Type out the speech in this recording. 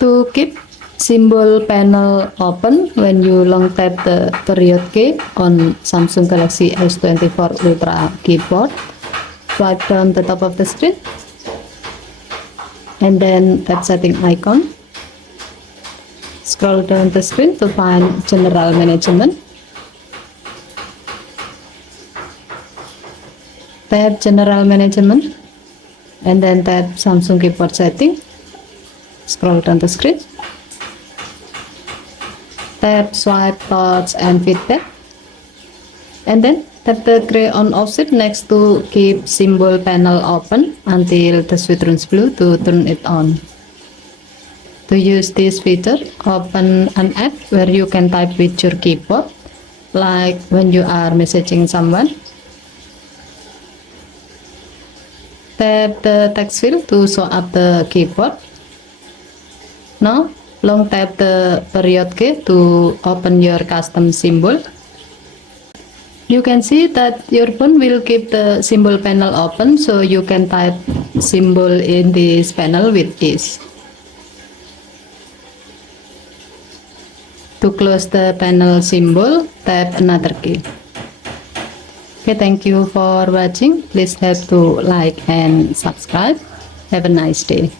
To keep symbol panel open when you long tap the period key on Samsung Galaxy S24 Ultra keyboard, swipe down the top of the screen and then tap setting icon. Scroll down the screen to find General Management. Tap General Management and then tap Samsung keyboard setting. Scroll down the screen. Tap swipe, touch and feedback. And then tap the gray on off switch next to keep symbol panel open until the switch turns blue to turn it on. To use this feature, open an app where you can type with your keyboard, like when you are messaging someone. Tap the text field to show up the keyboard. Now, long tap the period key to open your custom symbol. You can see that your phone will keep the symbol panel open, so you can type symbol in this panel with ease. To close the panel symbol, tap another key. Okay, thank you for watching. Please help to like and subscribe. Have a nice day.